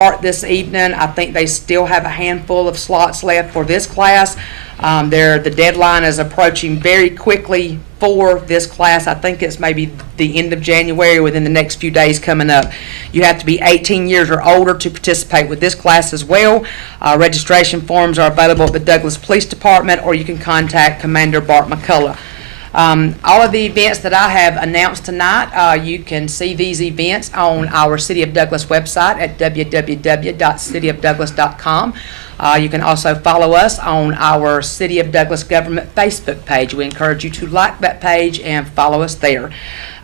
start this evening. I think they still have a handful of slots left for this class. The deadline is approaching very quickly for this class. I think it's maybe the end of January, within the next few days coming up. You have to be 18 years or older to participate with this class as well. Registration forms are available at the Douglas Police Department, or you can contact Commander Bart McCullough. All of the events that I have announced tonight, you can see these events on our City of Douglas website at www.cityofdouglas.com. You can also follow us on our City of Douglas Government Facebook page. We encourage you to like that page and follow us there.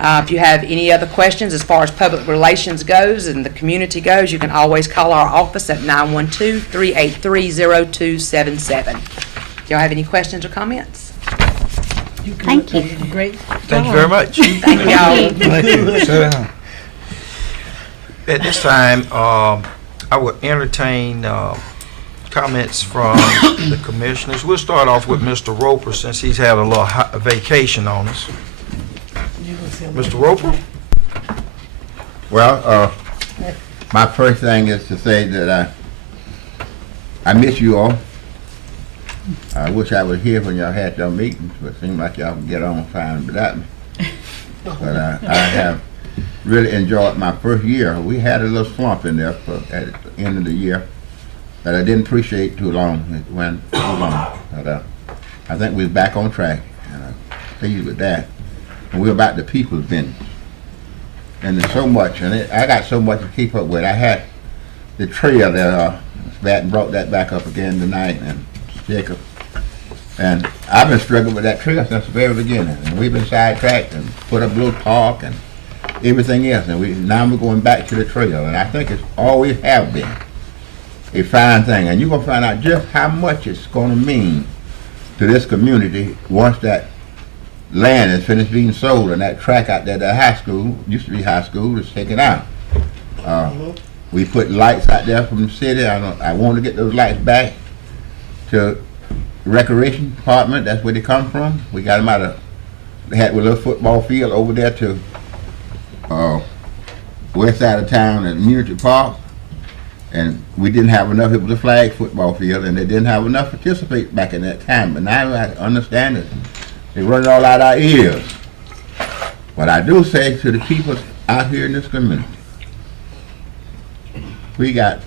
If you have any other questions as far as public relations goes and the community goes, you can always call our office at 912-383-0277. Y'all have any questions or comments? Thank you. Great. Thank you very much. Thank y'all. Thank you. Sit down. At this time, I will entertain comments from the commissioners. We'll start off with Mr. Roper, since he's had a little vacation on us. Mr. Roper? Well, my first thing is to say that I miss you all. I wish I was here when y'all had your meetings, but it seems like y'all can get on fine without me. But I have really enjoyed my first year. We had a little slump in there at the end of the year that I didn't appreciate too long. It went too long. But I think we're back on track, and I'm pleased with that. And we're about the people's business. And there's so much, and I got so much to keep up with. I had the trail that Batten brought that back up again tonight, and Jacob. And I've been struggling with that trail since the very beginning. And we've been sidetracked and put up a little park and everything else. And now we're going back to the trail. And I think it's always have been a fine thing. And you're going to find out just how much it's going to mean to this community once that land is finished being sold and that track out there, that high school, used to be high school, is taken out. We put lights out there from the city. I want to get those lights back to the recreation department. That's where they come from. We got them out of, they had a little football field over there to west side of town at Community Park, and we didn't have enough. It was a flag football field, and they didn't have enough to participate back in that time. But now I understand it. They run it all out our ears. But I do say to the people out here in this community, we got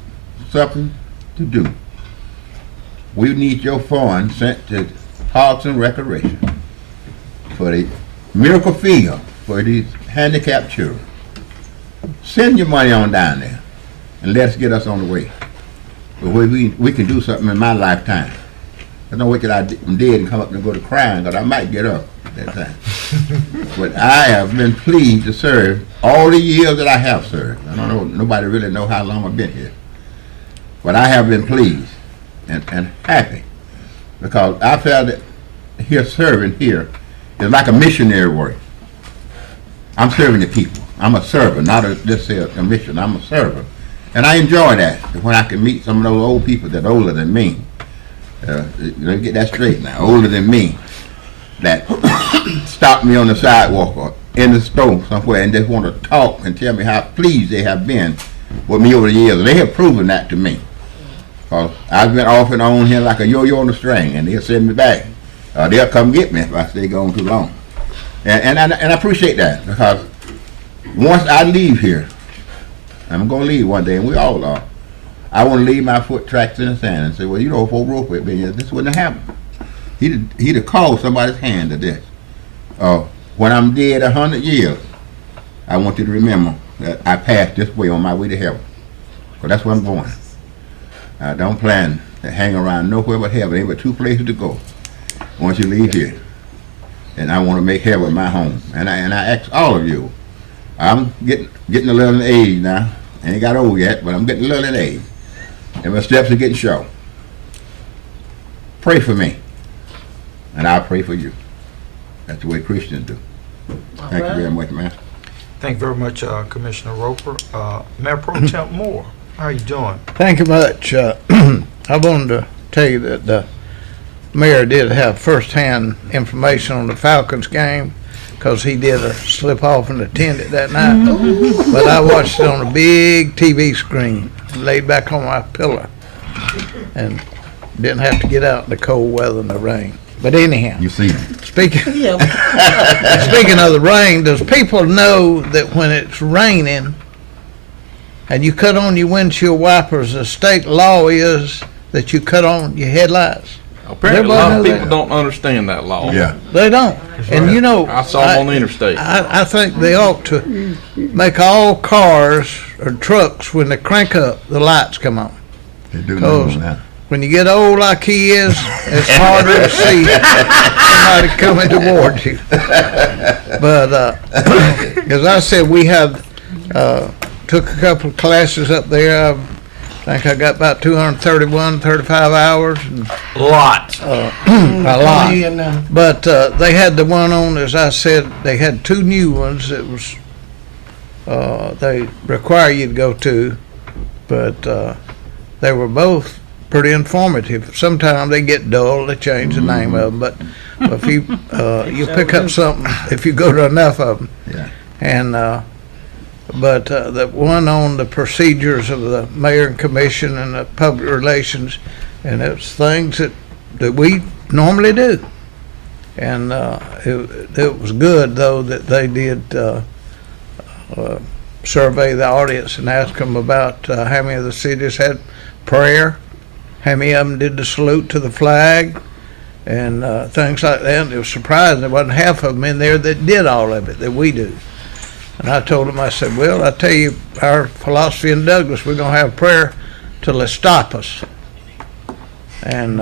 something to do. We need your funds sent to Parks and Recreation for the Miracle Field for these handicapped children. Send your money on down there and let's get us on the way. But we can do something in my lifetime. I don't wait till I'm dead and come up and go to crying, because I might get up at that time. But I have been pleased to serve all the years that I have served. I don't know, nobody really know how long I've been here. But I have been pleased and happy, because I felt that serving here is like a missionary work. I'm serving the people. I'm a server, not just a mission. I'm a server. And I enjoy that, when I can meet some of those old people that are older than me. Let me get that straight now. Older than me, that stop me on the sidewalk or in the store somewhere and just want to talk and tell me how pleased they have been with me over the years. They have proven that to me. Because I've been off and on here like a yo-yo on a string, and they'll send me back. They'll come get me if I stay gone too long. And I appreciate that, because once I leave here, I'm going to leave one day, and we all are. I want to leave my foot tracks in the sand and say, well, you know, if old Roper had been here, this wouldn't have happened. He'd have called somebody's hand to this. When I'm dead 100 years, I want you to remember that I passed this way on my way to heaven. Because that's where I'm going. I don't plan to hang around nowhere but heaven. There but two places to go once you leave here. And I want to make heaven my home. And I ask all of you, I'm getting a little in age now. I ain't got old yet, but I'm getting a little in age. And my steps are getting short. Pray for me, and I'll pray for you. That's the way Christians do. Thank you very much, man. Thank you very much, Commissioner Roper. Mayor Pro Temp Moore, how are you doing? Thank you much. I wanted to tell you that the mayor did have first-hand information on the Falcons game. because he did a slip off and attend it that night. But I watched it on a big TV screen. laid back on my pillow and didn't have to get out in the cold weather and the rain. But anyhow, You see me. speaking of the rain, does people know that when it's raining and you cut on your windshield wipers, the state law is that you cut on your headlights? Apparently, a lot of Everybody know people that? don't understand that law. Yeah. They don't. And you know, I saw them on the interstate. I think they ought to make all cars or trucks, when they crank up, the lights come on. They do Cause know that. when you get old like he is, it's harder to see somebody coming towards you. But, as I said, we have, took a couple of classes up there. I think I got about 35 hours and Lots. a lot. But they had the one on, as I said, they had two new ones that was, they require you to go to, but they were both pretty informative. Sometimes they get dull, they change the name of them, but if you pick up something, if you go to enough of them. Yeah. And but the one on the procedures of the mayor and commission and the public relations, and it's things that we normally do. And it was good, though, that they did survey the audience and ask them about how many of the cities had prayer, how many of them did the salute to the flag, and things like that. And it was surprising there wasn't half of them in there that did all of it that we do. And I told them, I said, well, I tell you, our philosophy in Douglas, we're going to have prayer till they stop us. And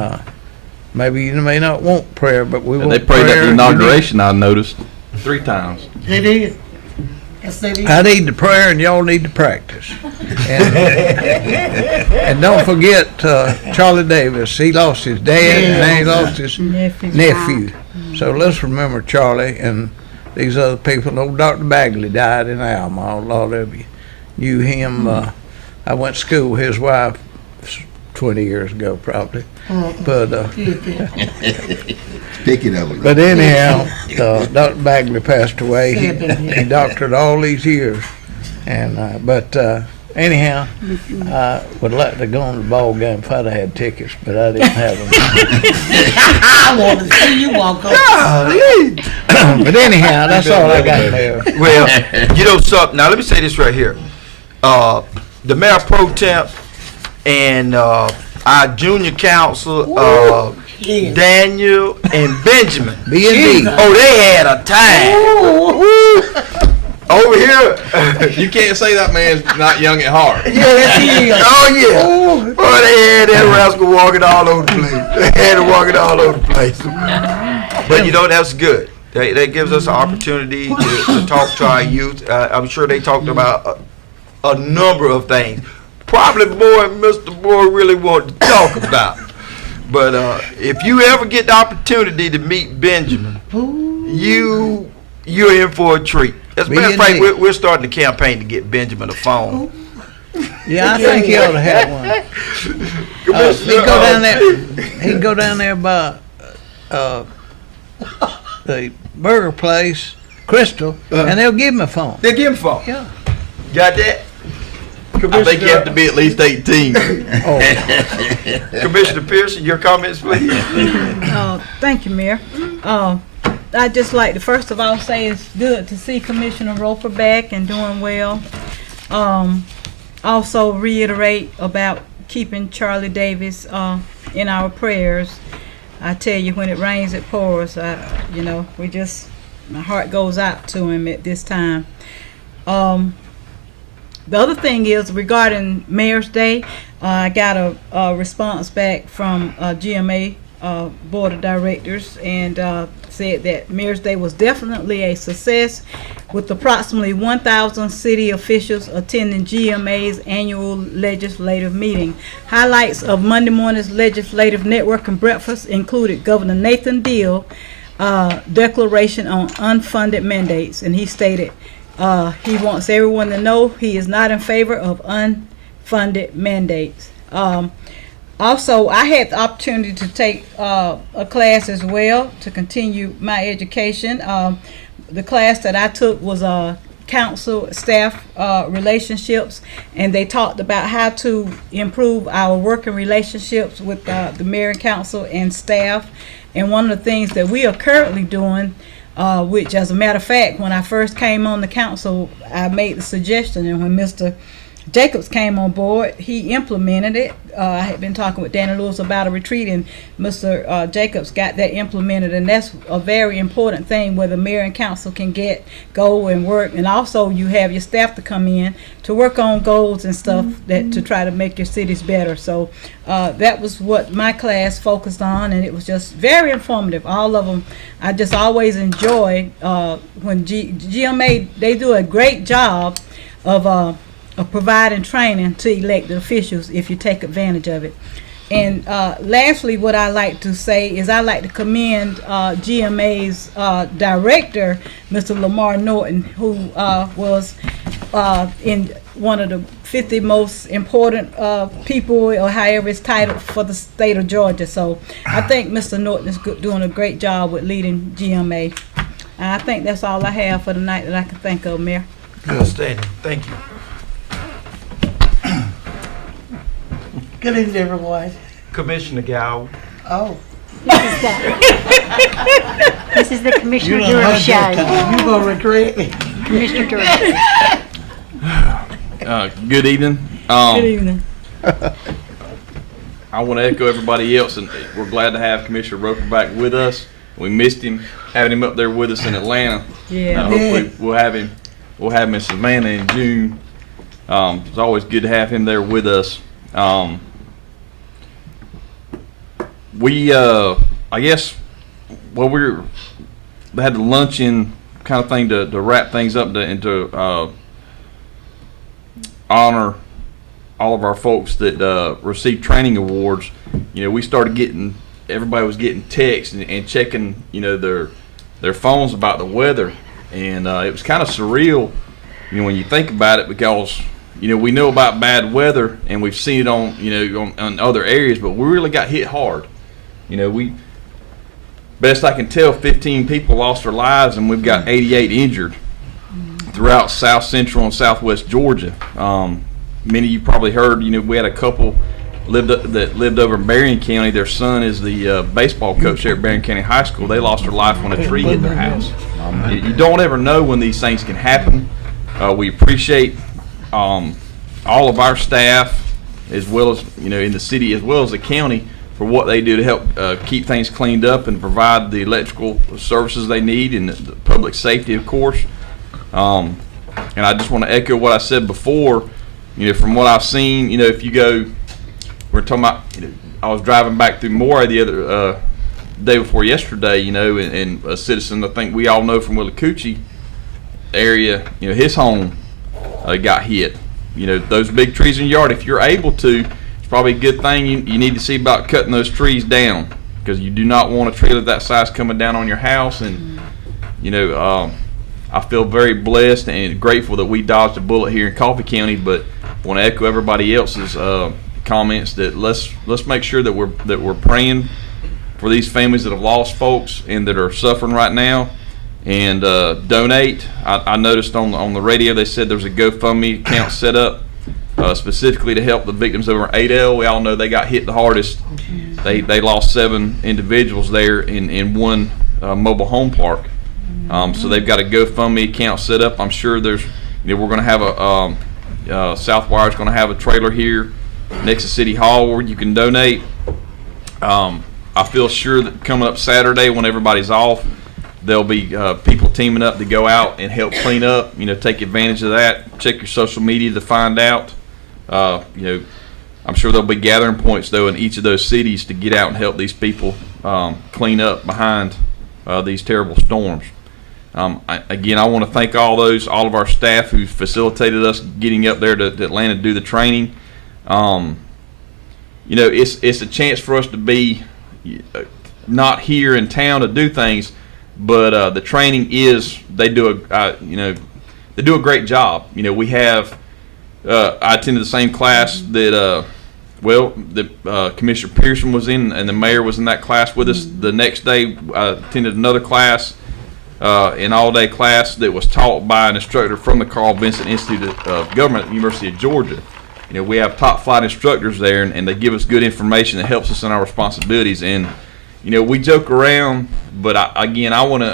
maybe you may not want prayer, but we And want they prayed at prayer. the inauguration, I noticed, 3 times. They did. Yes, they did. I need the prayer and y'all need to practice. And, and don't forget Charlie Davis. He lost his dad and he lost his nephew. So let's remember Charlie and these other people. Old Dr. Bagley died in Alma. A lot of you knew him. I went to school with his wife 20 years ago, probably. But Speaking of it. but anyhow, Dr. Bagley passed away. He doctored all these years, and anyhow, I would like to go on the ball game if I'd have had tickets, but I didn't have them. I want to see you walk up. But anyhow, that's all I got there. Well, you know something. Now let me say this right here. The mayor pro temp and our junior council, Daniel and Benjamin. B&B. Oh, they had a time. Over here. You can't say that man's not young at heart. Yes, he is. Oh yeah. Boy, they had that rascal walking all over the place. They had him walking all over the place. But you know, that's good. That gives us an opportunity to talk to our youth. I'm sure they talked about a number of things. Probably more than Mr. Moore really wanted to talk about. But if you ever get the opportunity to meet Benjamin, you're in for a treat. As a matter of fact, we're starting the campaign to get Benjamin a phone. Yeah, I think he ought to have one. He can go down there. He can go down there by the burger place, Crystal, and they'll give him a phone. They give him a phone. Yeah. Got that? I think you have to be at least 18. Commissioner Pearson, your comments, please. Thank you, Mayor. I'd just like to first of all say it's good to see Commissioner Roper back and doing well. Also reiterate about keeping Charlie Davis in our prayers. I tell you, when it rains, it pours. My heart goes out to him at this time. The other thing is regarding Mayor's Day, I got a response back from GMA Board of Directors and said that Mayor's Day was definitely a success with approximately 1,000 city officials attending GMA's annual legislative meeting. Highlights of Monday morning's legislative networking breakfast included Governor Nathan Deal declaration on unfunded mandates, and he stated he wants everyone to know he is not in favor of unfunded mandates. Also, I had the opportunity to take a class as well to continue my education. The class that I took was council staff relationships, and they talked about how to improve our working relationships with the mayor and council and staff. And one of the things that we are currently doing, which as a matter of fact, when I first came on the council, I made the suggestion, and when Mr. Jacobs came on board, he implemented it. I had been talking with Danny Lewis about a retreat, and Mr. Jacobs got that implemented, and that's a very important thing where the mayor and council can go and work, and also you have your staff to come in to work on goals and stuff that to try to make your cities better. So that was what my class focused on, and it was just very informative. All of them, I just always enjoy when GMA, they do a great job of providing training to elected officials if you take advantage of it. And lastly, what I like to say is I like to commend GMA's director, Mr. Lamar Norton, who was in one of the 50 most important people, or however it's titled, for the state of Georgia. So I think Mr. Norton is doing a great job with leading GMA. And I think that's all I have for tonight that I can think of, Mayor. Outstanding. Thank you. Good evening, everyone. Commissioner Gow. Oh, This is the Commissioner you Durham show. You gonna regret me. Commissioner Durham. Good evening. Good evening. I want to echo everybody else, and we're glad to have Commissioner Roper back with us. We missed him, having him up there with us in Atlanta. Yeah. Hopefully we'll have him in Savannah in June. It's always good to have him there with us. I guess, well, they had the luncheon kind of thing to wrap things up and to honor all of our folks that received training awards. You know, we started getting, everybody was getting texts and checking, you know, their phones about the weather, and it was kind of surreal, you know, when you think about it, because you know, we know about bad weather and we've seen it on, you know, on other areas, but we really got hit hard. You know, best I can tell, 15 people lost their lives, and we've got 88 injured throughout South Central and Southwest Georgia. Many of you probably heard, you know, we had a couple that lived over in Berrien County. Their son is the baseball coach there at Berrien County High School. They lost their life when a tree hit their house. You don't ever know when these things can happen. We appreciate all of our staff, as well as, you know, in the city as well as the county, for what they do to help keep things cleaned up and provide the electrical services they need, and the public safety, of course. And I just want to echo what I said before. You know, from what I've seen, you know, if you go, we're talking about, you know, I was driving back through Moray the other day before yesterday, you know, and a citizen I think we all know from Willacoochee area, you know, his home got hit. You know, those big trees in your yard, if you're able to, it's probably a good thing you need to see about cutting those trees down, because you do not want a tree of that size coming down on your house. And you know, I feel very blessed and grateful that we dodged a bullet here in Coffee County, but I want to echo everybody else's comments that let's make sure that we're praying for these families that have lost folks and that are suffering right now, and donate. I noticed on the radio they said there's a GoFundMe account set up specifically to help the victims over at Adel. We all know they got hit the hardest. They lost 7 individuals there in one mobile home park. So they've got a GoFundMe account set up. I'm sure there's, you know, we're going to have Southwire's going to have a trailer here next to City Hall where you can donate. I feel sure that coming up Saturday when everybody's off, there'll be people teaming up to go out and help clean up. You know, take advantage of that. Check your social media to find out. You know, I'm sure there'll be gathering points though in each of those cities to get out and help these people clean up behind these terrible storms. Again, I want to thank all of our staff who facilitated us getting up there to Atlanta to do the training. You know, it's a chance for us to be not here in town to do things, but the training is, they do a great job. You know, we have I attended the same class that Commissioner Pearson was in, and the mayor was in that class with us. The next day I attended another class an all-day class that was taught by an instructor from the Carl Vincent Institute of Government at the University of Georgia. You know, we have top flight instructors there, and they give us good information that helps us in our responsibilities. And, you know, we joke around, but I want to